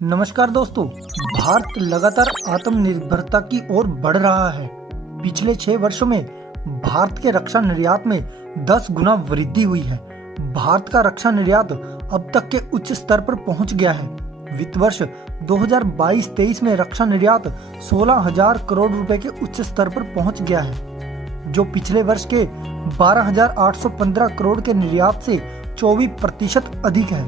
नमस्कार दोस्तों। भारत लगातार आत्मनिर्भरता की ओर बढ़ रहा है। पिछले 6 वर्षों में भारत के रक्षा निर्यात में 10 गुना वृद्धि हुई है। भारत का रक्षा निर्यात अब तक के उच्च स्तर पर पहुंच गया है। वित्त वर्ष 2022-23 में रक्षा निर्यात 16,000 करोड़ रुपए के उच्च स्तर पर पहुंच गया है, जो पिछले वर्ष के 12,815 करोड़ के निर्यात से 24% अधिक है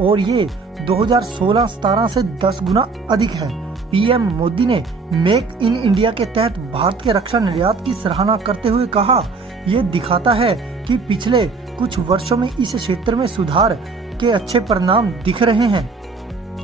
और ये 2016-17 से 10 गुना अधिक है। पीएम मोदी ने मेक इन इंडिया के तहत भारत के रक्षा निर्यात की सराहना करते हुए कहा, ये दिखाता है कि पिछले कुछ वर्षों में इस क्षेत्र में सुधार के अच्छे परिणाम दिख रहे हैं।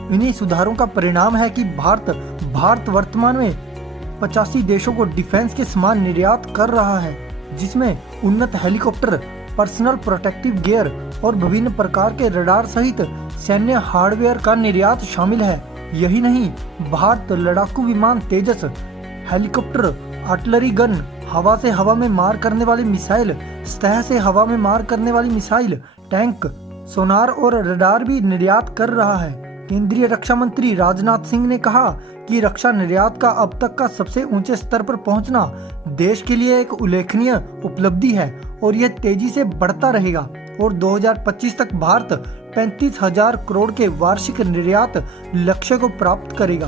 इन्हीं सुधारों का परिणाम है कि भारत वर्तमान में 85 देशों को डिफेंस के सामान निर्यात कर रहा है, जिसमें उन्नत हेलीकॉप्टर, पर्सनल प्रोटेक्टिव गियर और विभिन्न प्रकार के रडार सहित सैन्य हार्डवेयर का निर्यात शामिल है। यही नहीं, भारत लड़ाकू विमान तेजस, हेलीकॉप्टर, आर्टिलरी गन, हवा से हवा में मार करने वाली मिसाइल, सतह से हवा में मार करने वाली मिसाइल, टैंक, सोनार और रडार भी निर्यात कर रहा है। केंद्रीय रक्षा मंत्री राजनाथ सिंह ने कहा कि रक्षा निर्यात का अब तक का सबसे ऊंचे स्तर पर पहुंचना देश के लिए एक उल्लेखनीय उपलब्धि है और यह तेजी से बढ़ता रहेगा और 2025 तक भारत 35,000 करोड़ के वार्षिक निर्यात लक्ष्य को प्राप्त करेगा।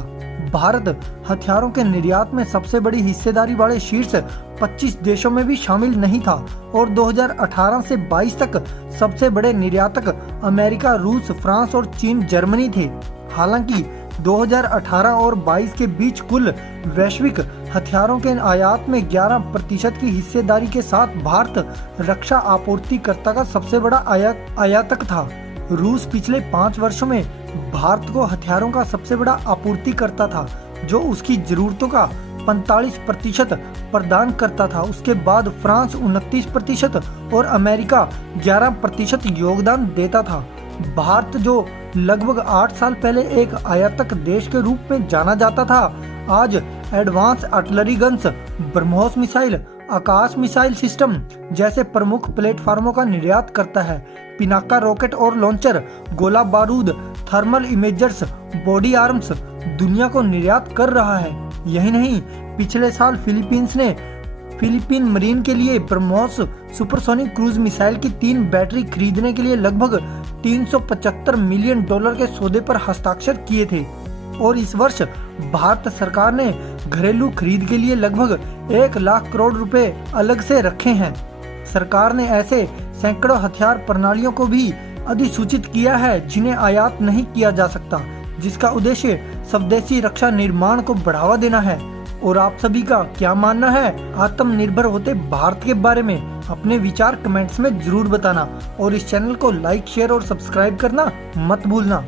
भारत हथियारों के निर्यात में सबसे बड़ी हिस्सेदारी वाले शीर्ष 25 देशों में भी शामिल नहीं था और 2018 से 22 तक सबसे बड़े निर्यातक अमेरिका, रूस, फ्रांस और चीन, जर्मनी थे। हालांकि 2018 और 22 के बीच कुल वैश्विक हथियारों के आयात में 11% की हिस्सेदारी के साथ भारत रक्षा आपूर्तिकर्ता का सबसे बड़ा आयातक था। रूस पिछले 5 वर्षों में भारत को हथियारों का सबसे बड़ा आपूर्तिकर्ता था, जो उसकी जरूरतों का 45% प्रदान करता था। उसके बाद फ्रांस 29% और अमेरिका 11% योगदान देता था। भारत, जो लगभग 8 साल पहले एक आयातक देश के रूप में जाना जाता था, आज advance artillery guns, BrahMos missile, Akash missile system जैसे प्रमुख प्लेटफार्मों का निर्यात करता है। पिनाका रॉकेट और लॉन्चर, गोला बारूद, थर्मल इमेजर्स, बॉडी आर्म्स दुनिया को निर्यात कर रहा है। यही नहीं, पिछले साल फिलीपीन मरीन के लिए ब्रह्मोस सुपरसोनिक क्रूज मिसाइल की 3 बैटरी खरीदने के लिए लगभग $375 मिलियन के सौदे पर हस्ताक्षर किए थे और इस वर्ष भारत सरकार ने घरेलू खरीद के लिए लगभग 1 लाख करोड़ रुपए अलग से रखे हैं। सरकार ने ऐसे सैकड़ों हथियार प्रणालियों को भी अधिसूचित किया है जिन्हें आयात नहीं किया जा सकता, जिसका उद्देश्य स्वदेशी रक्षा निर्माण को बढ़ावा देना है। और आप सभी का क्या मानना है आत्मनिर्भर होते भारत के बारे में? अपने विचार कमेंट्स में जरूर बताना और इस चैनल को लाइक, शेयर और सब्सक्राइब करना मत भूलना।